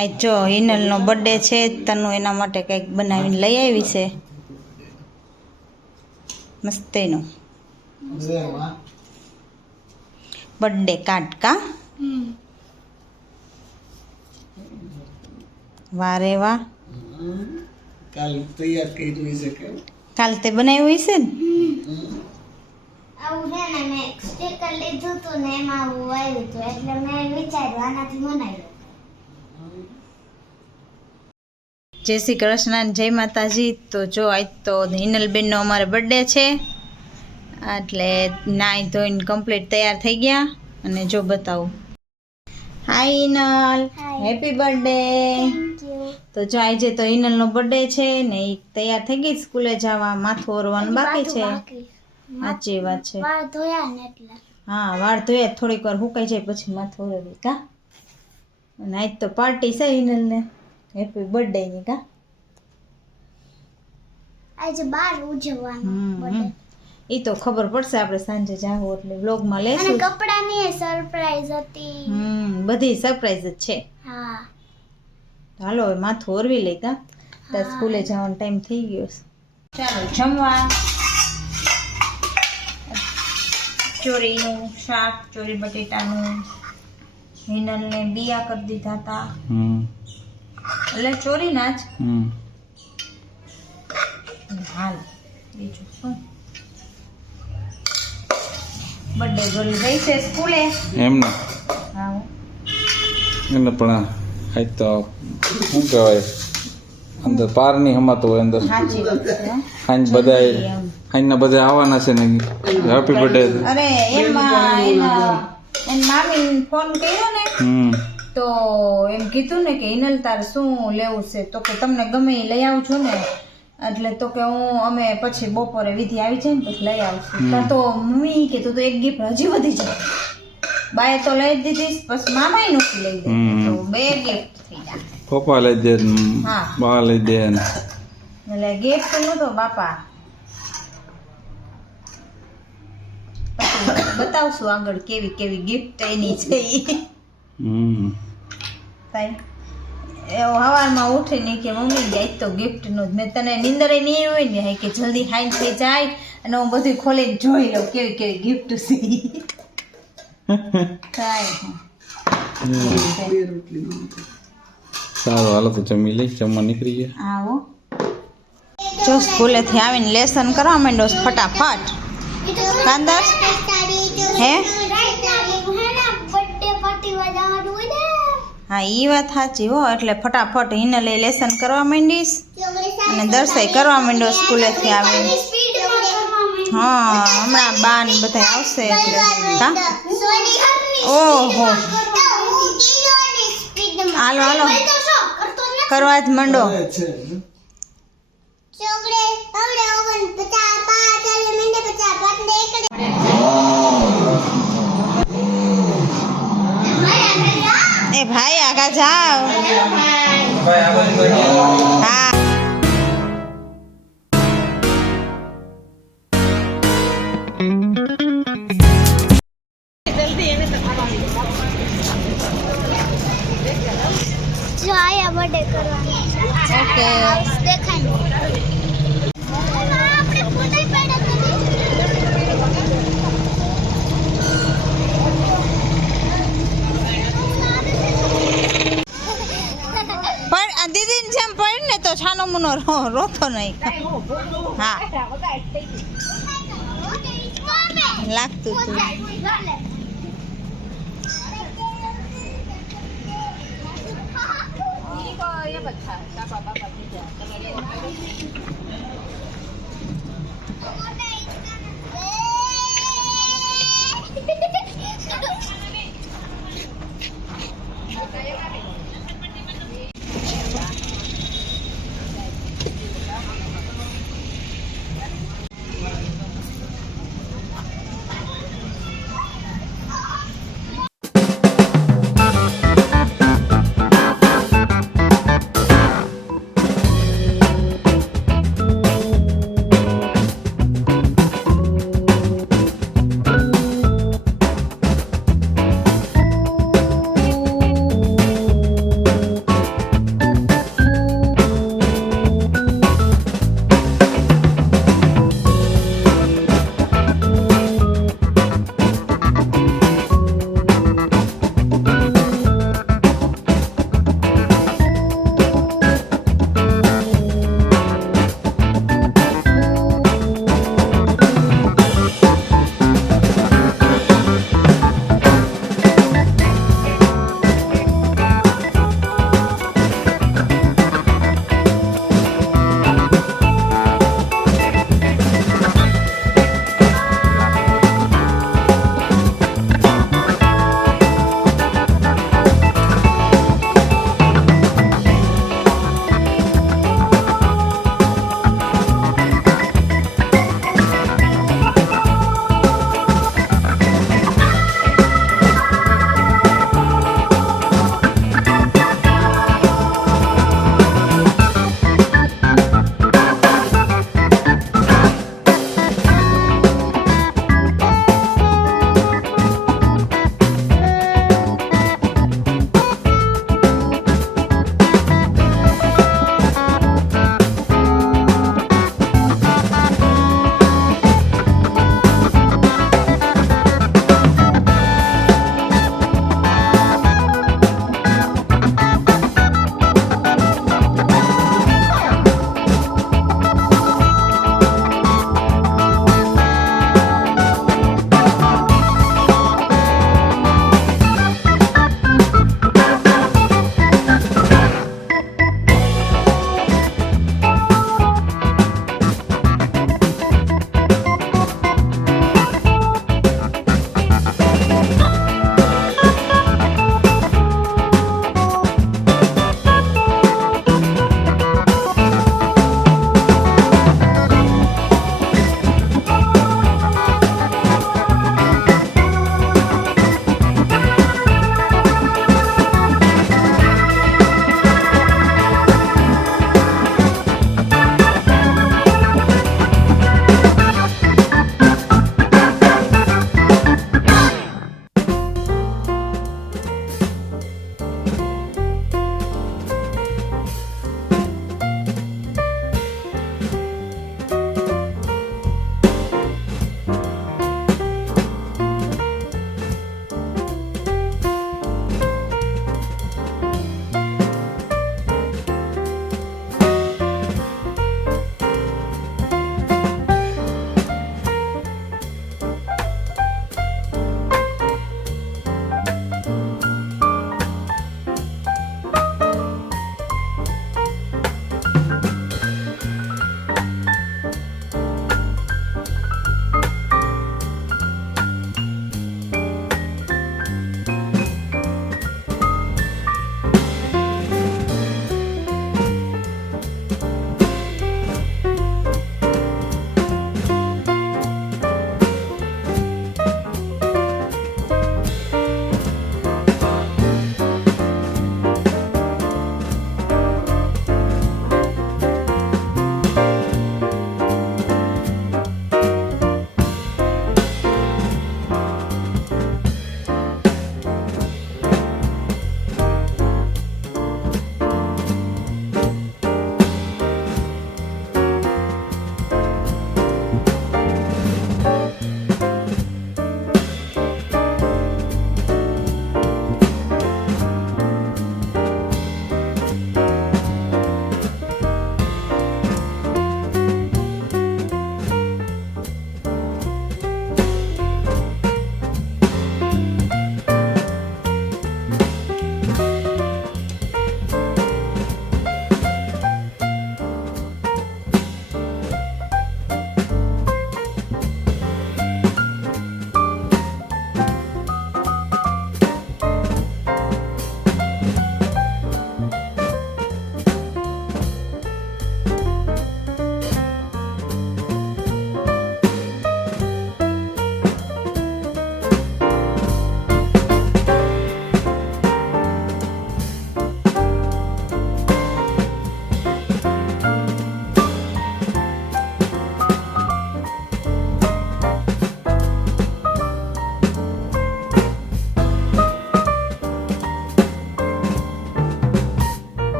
આ જો હિનલનો બર્થડે છે, તનુ એના માટે કંઈક બનાવીને લઈ આવી છે મસ્તીનું બર્થડે કાર્ડ કા વારે વાહ કાલ તૈયાર કર્યું છે કે કાલ તે બનાવ્યું હશે ને આવું છે ને મેં સ્ટીકર લીધું હતું ને એમાં આવું આવ્યું હતું એટલે મેં વિચાર્યું આનાથી બનાવ્યું. જય શ્રી કૃષ્ણ, જય માતાજી. તો જો આજ તો હિનલબેનનો અમારે બર્થડે છે એટલે નાઈ ધોઈને કમ્પ્લીટ તૈયાર થઈ ગયા અને જો બતાવું. Hi Hinal, happy birthday. Thank you. તો જો આજે તો હિનલનો બર્થડે છે ને એ તૈયાર થઈ ગઈ સ્કૂલે જવા, માથું ઓરવાનું બાકી છે. સાચી વાત છે. વાળ ધોયા ને એટલે હા, વાળ ધોયા થોડીક વાર સુકાઈ જાય પછી માથું ઓરવી કા. અને આજ તો પાર્ટી છે હિનલને હેપી બર્થડે ની કા. આજે બહાર ઉજવવાનું birthday. એ તો ખબર પડશે આપણે સાંજે જાવું એટલે વ્લોગમાં અને લેશું. કપડાની સરપ્રાઈઝ હતી. બધી સરપ્રાઈઝ જ છે. હા. હાલો હવે માથું ઓરવી લઈ કા, તાર સ્કૂલે જવાનો ટાઈમ થઈ ગયો છે. ચાલો જમવા. ચોરીનું શાક, ચોરી બટેટાનું. હિનલને બિયા કરી દીધા હતા એટલે ચોરીના જ. હાલ બીજું શું, બર્થડે ગર્લ ગઈ છે સ્કૂલે. એમ ને હા એને પણ આજ તો શું કહેવાય અંદર પાર નહીં હમાતો હોય અંદર. સાચી વાત છે હો. આજ બધાય આજના બધા આવવાના છે ને હેપી બર્થડે. અરે એમાં એના મામી ફોન કર્યો ને તો એમ કીધું ને કે હિનલ તારે શું લેવું છે, તો કે તમને ગમે એ લઈ આવજો ને. એટલે તો કે હું અમે પછી બપોરે વિધિ આવી જાય ને પછી લઈ આવશું. તો મમ્મી કે તું તો એક ગિફ્ટ હજી વધી જાય. બાએ તો લઈ જ દીધી, પછી મામા નથી લઈ દે, તો બે ગિફ્ટ થઈ જાય. પપ્પા લઈ દે ને હા. બા લઈ દે ને એટલે ગિફ્ટ નતો બાપા. પછી બતાવશું આગળ કેવી કેવી ગિફ્ટ એની છે ઈ. તાઈ સવારમાં ઉઠીને કે મમ્મી આજ તો ગિફ્ટ નું જ. મેં તને નીંદર નહીં હોય ને કે જલ્દી હાઈન થઈ જાય અને હું બધું ખોલીને જોઈ લઉં કેવી કેવી ગિફ્ટ છે. સારું હાલો તો જમી લઈ, જમવા નીકળી ગયા. આવો જો સ્કૂલેથી આવીને લેસન કરવા માંડો ફટાફટ. કાંદર હે બર્થડે પાર્ટી વાળાનું હોય ને. હા એ વાત સાચી હો. એટલે ફટાફટ હિનલે લેસન કરવા માંડીશ અને દર્શાઈ કરવા માંડ્યો સ્કૂલેથી આવીને. હા હમણાં બા ને બધા આવશે એટલે કા. ઓહો હાલો હાલો કરવા જ માંડો. એ ભાઈ આગા જાઓ. હા જો આયા બર્થડે કરવાનો ઓકે. દેખાય આપણે ફોટો પાડ્યા પણ આ દીદીને જેમ પડ ને તો છાનો મુનો રોતો નહીં. હા લાગતું હતું.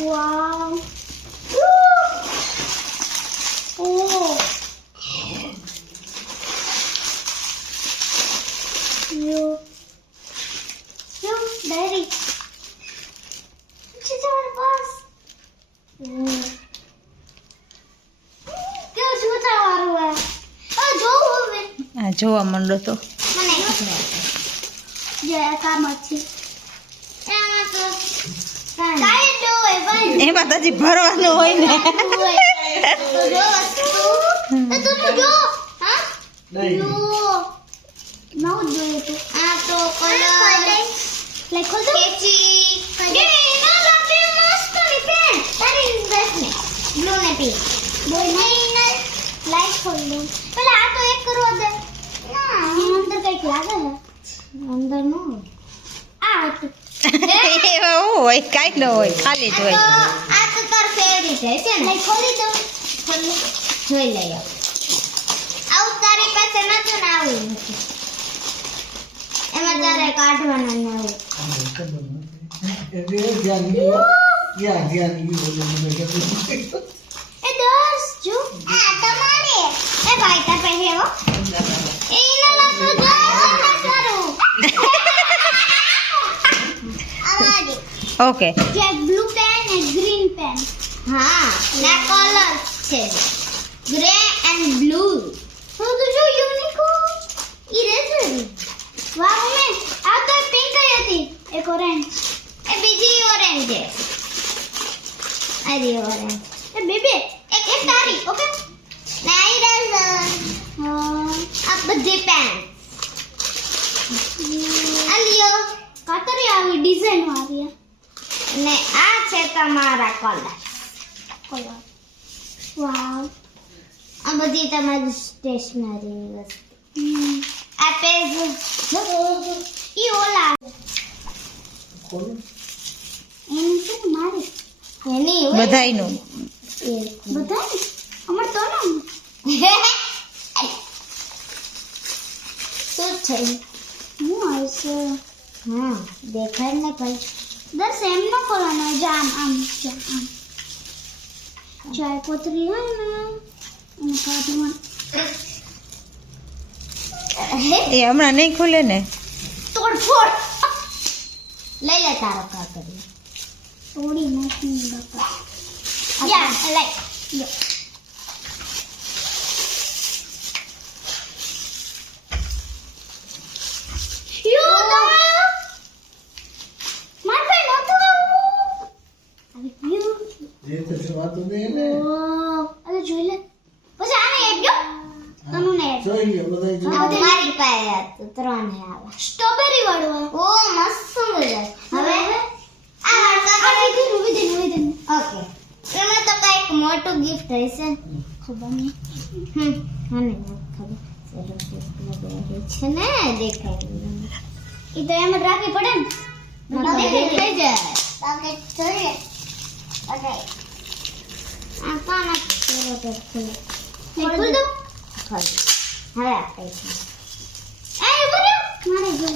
વાવ ઓ યો डायरी છે તમારા પાસ કેવું જોતા વાળું હે જોવું હવે આ જોવા માંડો તો મને જે કામ છે એમાં તો કાઈ જો હોય ભાઈ એમાં તો હજી ભરવાનું હોય ને તો જો વસ્તુ તો તું જો હા નહીં. જો નવ જોયું તો આ તો કલર લાઈક ખોલ દો કેચી એ ના લાગે મસ્ત ની પેન તારી ડ્રેસ ને બ્લુ ને પિંક બોલ નહીં ના લાઈટ ખોલ દો પેલા આ તો એક કરવા દે ના અંદર કઈક લાગે છે અંદર નો આ હતું એવા હોય કાંઈ ન હોય ખાલી જ હોય આ તો તાર ફેવરિટ છે ને લાઈક ખોલી દો ખોલી જોઈ લઈએ આવું તારી પાસે નતું ને આવું નથી એમાં તારે કાઢવાના ન હોય એટલે ધ્યાન નહીં. યા ધ્યાન નહીં બોલે મને કહેતું. એ દસ જો આ તમારે એ ભાઈ તા પે હે હો એ ના લખો જો ના કરું આવાજી ઓકે જે બ્લુ પેન અને ગ્રીન પેન હા ના કલર છે ગ્રે એન્ડ બ્લુ તો જો યુનિક ઇરેઝર વાહ મે આ તો પિંક હતી એક ઓરેન્જ એ બીજી ઓરેન્જ છે આરી ઓરેન્જ એ બેબી એક તારી ઓકે ના ઇરેઝર આ બધી પેન આલિયો કાતરી આવી ડિઝાઇન વાળી ને આ છે તમારા કલર વાવ આ બધી તમારી સ્ટેશનરી વસ્તુ આ પેજ ઈ ઓલા ખોલો. એની છે ને મારી એની બધાયનું બધા અમાર તો ના શું છે હું આવશે હા દેખાય ને ભાઈ બસ એમ ન કરવાનો જામ આમ ચાય કોતરી હોય ને એને કાઢવાનું એ હમણાં નહીં ખુલે ને તોડફોડ લઈ લે તારો કાકડી તોડી નાખી બાપા યા લાઈક યો દાયો માર પે નતો આવી ગયું જે તો જવાતું નહીં ને. ઓ અરે જોઈ લે પછી આને આપ્યો તનું ને જોઈ લ્યો બધા જોઈ. મારી પાસે હતું ત્રણ હે આવા સ્ટ્રોબેરી વાળું ઓ મસ્ત મજા હવે આ વિધન ઓકે એમાં તો કઈક મોટું ગિફ્ટ હશે ખબર નહીં મને નથી ખબર ચલો ગિફ્ટ લગાવી છે ને દેખાય ઈ તો એમ જ રાખવી પડે ને દેખાઈ જાય ઓકે જોઈએ ઓકે આ પાના કરો તો ખોલ દો ખોલ હવે આપે છે એ બન્યો મારે જો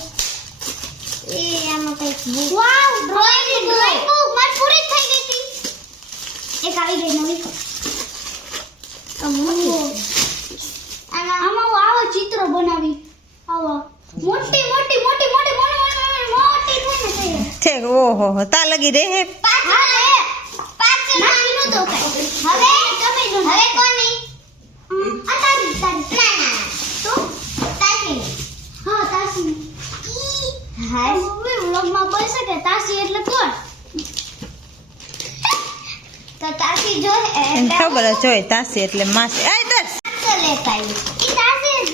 એ આમાં કઈક બુક વાવ ડ્રોઈંગ બુક માર પૂરી થઈ ગઈ હતી એક આવી ગઈ નવી આમાં આવો ચિત્ર બનાવી આવો મોટી મોટી મોટી મોટી મોટી થઈ ને છે ઓહો તા લગી રે હે પાંચ નાનું તો હવે તમે જો હવે કોની આ તારી તારી ના તો તાસી હા તાસી હા મમ્મી વ્લોગમાં બોલ શકે તાસી એટલે કોણ તો તાસી જો એમ ખબર જ હોય તાસી એટલે માસી આય દસ પાર્સલ લેતા આવી ઈ તાસી જ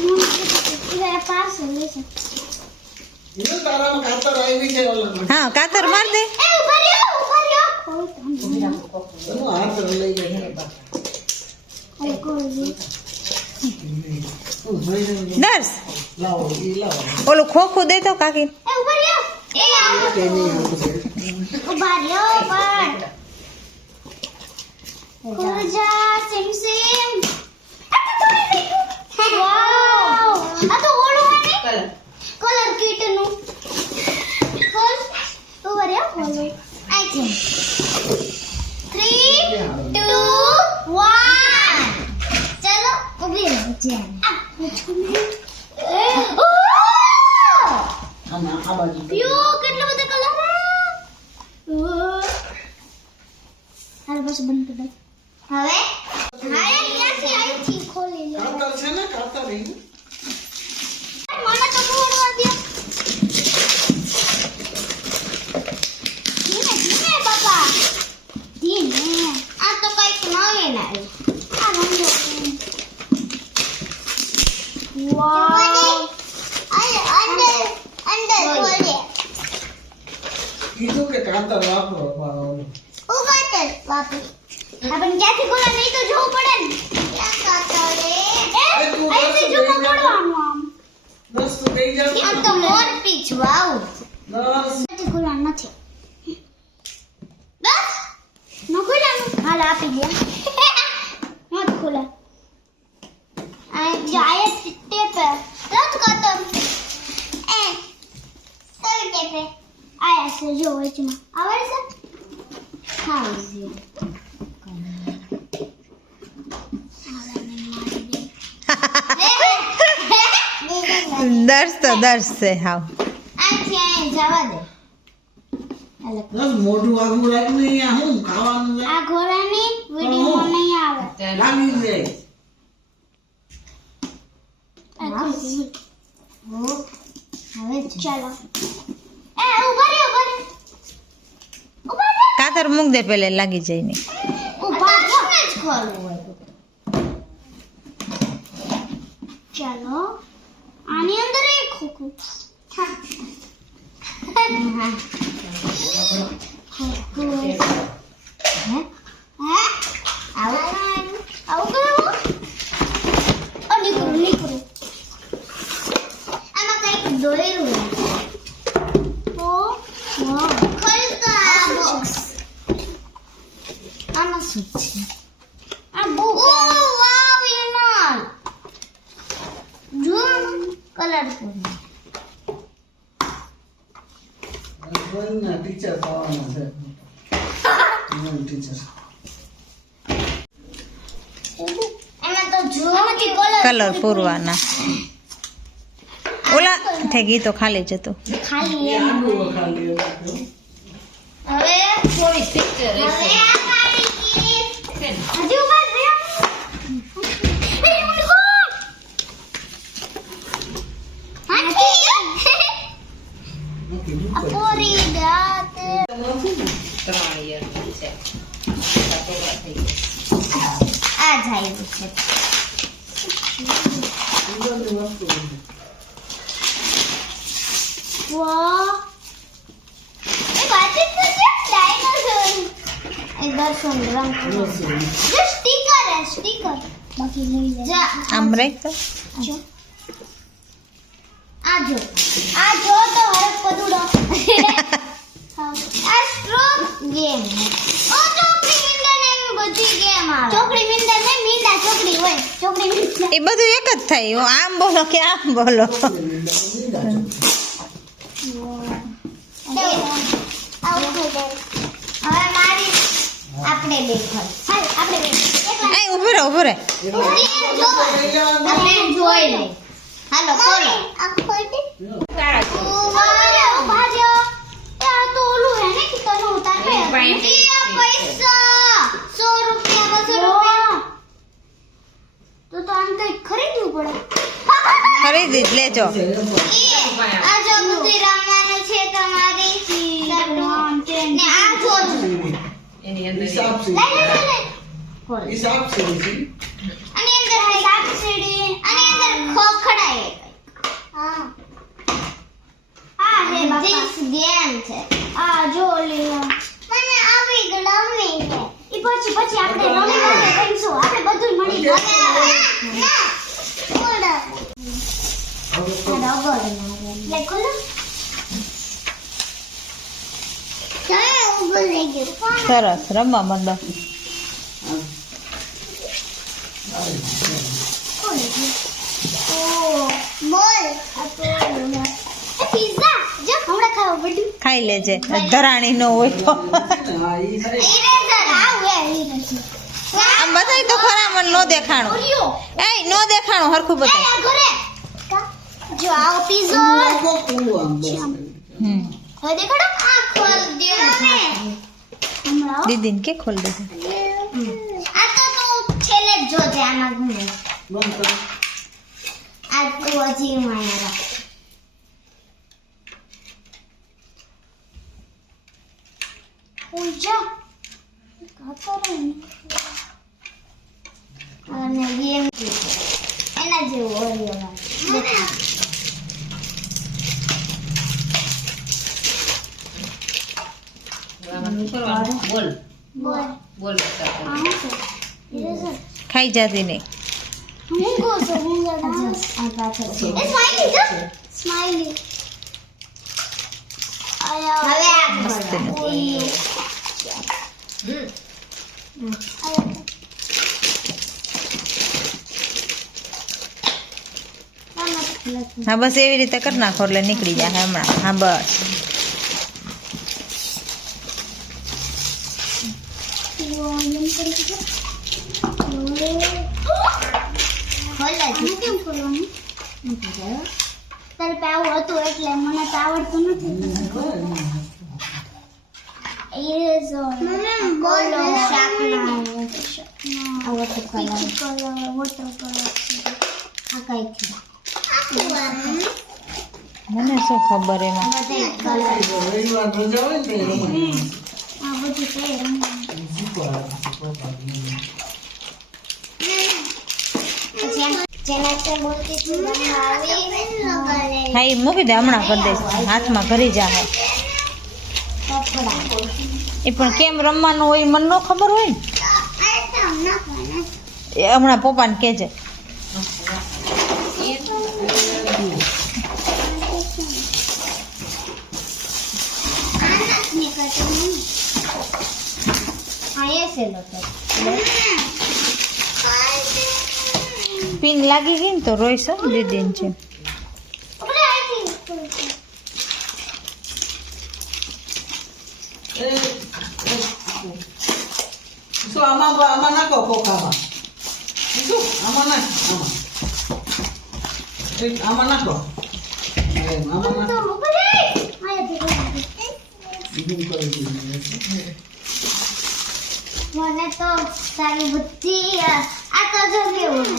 મને પાર્સલ લેશે એનું તારામાં કાતર આવી છે ઓલા. હા કાતર માર દે એ ઉભા રહ્યો એનો હાથ લઈ ગયા છે. તું જોઈ લે. દર્શ લાવો ઈ લાવો. ઓલું ખોખું દે તો કાકી કે નહીં આવતું. ઉભા રહ્યો પણ ખોજા સિમ સિમ વાવ આ તો ઓળો હે ને કલર કીટ નું ખોલ ઉભા રહ્યો ખોલ આઈ છે હાલ બસ બંધ કરી દે હવે હારે ત્યાંથી અહીંથી ખોલી લે કાતર છે ને કાતર એ મને તો ખોલવા દે ધીમે ધીમે બાપા ધીમે આ તો કઈક નવે ના આ રંગો વાવ અંદર ખોલે કીધું કે કાતર વાપરો ઉગાતર વાપરી આપણે ક્યાંથી ખોલા નહીં તો જોવું પડે ને ક્યાં કાતર રે અહીંથી જો પકડવાનું આમ દસ તો દઈ જાવ આ તો મોર પીચ વાવ 10 ક્યાંથી ખોલા નથી બસ ન ખોલાનું હાલ આપી દે મત ખોલા આ જાય ટેપ રદ કાતર એ સર ટેપે આયા છે જો વચમાં આવડે છે હા ઈઝી દર્શ તો દર્શ છે હાવ આથી આ જવા દે હાલો બસ મોઢું આગું રાખ ને અહીંયા હું ખાવાનું છે આ ઘોડાની વિડિયો નહીં આવે લાગી જાય હવે ચાલો એ ઉભા રે કાતર મૂક દે પેલે લાગી જાય ને ઉભા જ ખોલવું હોય તો ચાલો આની અંદર એક ખોખું કલરફુલ ડ્રોઈંગના ટીચર થવાના છે ટીચર એમાં તો જોવાથી કલર પૂરવાના ઓલા થઈ ગઈ તો ખાલી જતું ખાલી એ આંડું ખાલી હવે થોડી પિક્ચર હવે આ મારી હજુ બસ પૂરી રાત આ જાય છે વાહ એ બાજુ તો છે ડાયનોસોર એ દર્શન રંગ જો સ્ટીકર હે સ્ટીકર બાકી લઈ જા આમ રાખ તો જો આ જો તો હરક પદુડો આ સ્ટ્રોંગ ગેમ ઓ ચોકડી મીંડા ને બધી ગેમ આવે ચોકડી મીંડા ને મીંડા ચોકડી હોય ચોકડી મીંડા એ બધું એક જ થાય હું આમ બોલો કે આમ બોલો હવે મારી આપણે દેખાય હાલ આપણે એ ઉભો રે આપણે જોઈ લે હાલો ખોલો આ ખોટી ભાજો આ તો ઓલું હે ને કે તને ઉતાર પે પૈસા 100 રૂપિયા 200 રૂપિયા તો આમ કઈ ખરીદવું પડે ખરીદી જ લેજો આ જો બુદ્ધિ રમવાનું છે તમારી ને આ જો હિસાબ છે હિસાબ છે આની અંદર સાપસીડી આની અંદર ખોખડા એક હા આ હે ધીસ ગેમ છે આ જો લીલા મને આવી ગળમી છે ઈ પછી આપણે રમવાનું રહીશું આપણે બધું મળી જશે ના ઓડા આ રગડ લે ખોલો ચાલ ઉભો રહી ગયો સરસ રમવા માંડો ખાઈ લેજે ધરાણી નો હોય તો આમ બતાય તો ખરા મને નો દેખાણું એ નો દેખાણું હરખું બતાય જો આવો પીઝો હમ હવે દેખાડો આ ખોલ દે દીદીને કે ખોલ દેજે આમાં ઘૂમે બંધ કરો. આ તો હજી મારા પૂજા અને ગેમ એના જેવું ઓરિયો બોલ બોલ બોલ ખાઈ જતી નહીં. હું કહું છું હું આ પાછળ છે એ સ્માઈલી જો સ્માઈલી આયા હવે આ મસ્ત નથી. હા બસ એવી રીતે કરી નાખો એટલે નીકળી જાય હમણાં. હા બસ કેમ કરવાનું તારે આવું હતું એટલે મને તો આવડતું નથી કોલો શાકના વોટર કલર આ કઈ છે મને શું ખબર એમાં. બધે કલર રવિવાર રજા હોય ને તો એ રમાય. આ બધું છે શીખવા. જેના તે બોલતી હતી રમવા આવી હા એ મૂકી દે હમણાં કરી દઈશ. હાથમાં ઘરી જાય. કપડા એ પણ કેમ રમવાનું હોય મને ન ખબર હોય ને. એ હમણાં પપ્પાને કહેજે. પિન લાગી ગઈ ને તો રોઈશ હો દીદીને છે. શું આમાં નાખો ખોખામાં. શું આમાં નાખ આમાં. આમાં નાખો. આમાં નાખો. બીજું કરી દીધું. મને તો તારી બુદ્ધિ આ તો જો કેવું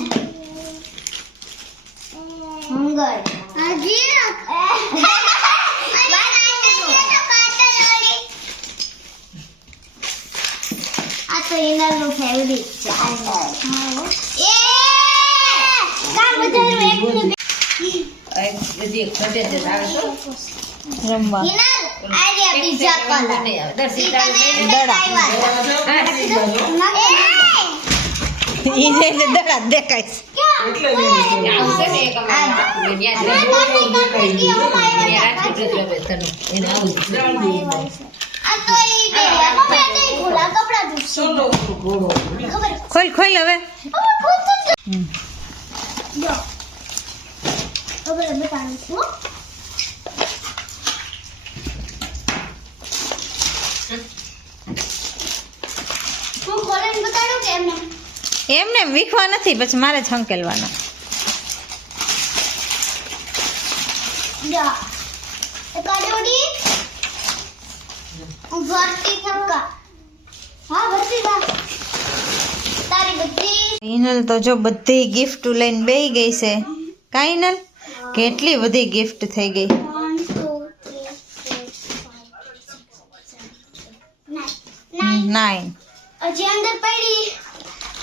હંગર હજી આ તો એનાનું ફેવરિટ છે એ કામ વધારે રમવા એના આઈડિયા બીજા કલર ઈ જઈને દડા દેખાય. એટલે લઈ ચલો ઘોડો. ખોલ ખોલ હવે. એમને વીખવા નથી પછી મારે જ હંકેલવાના. હિનલ તો જો બધી ગિફ્ટ લઈને બેહી ગઈ છે. કા હિનલ કેટલી બધી ગિફ્ટ થઈ ગઈ. 1 2 3 4 5 6 7 8 9 9 હજી અંદર પડી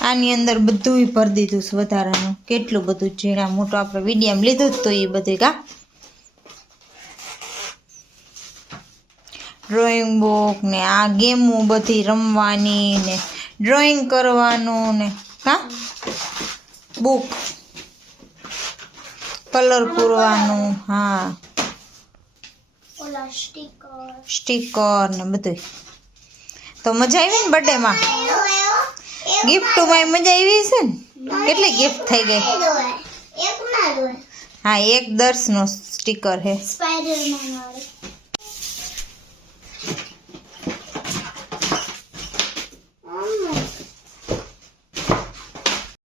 આની અંદર બધું ભરી દીધું છે વધારાનું. કેટલું બધું ઝીણા મોટું આપણે વિડીયામાં લીધું જ તો એ બધું કા ડ્રોઈંગ બુક ને આ ગેમો બધી રમવાની ને ડ્રોઈંગ કરવાનું ને કા બુક કલર પૂરવાનું. હા ઓલા સ્ટીકર ને બધું. તો મજા આવી ને બર્થડેમાં ગિફ્ટમાં મજા આવી છે ને. કેટલી ગિફ્ટ થઈ ગઈ. એક ના દો હા એક દર્શનો સ્ટીકર હે. સ્પાઈડરમેન વાળી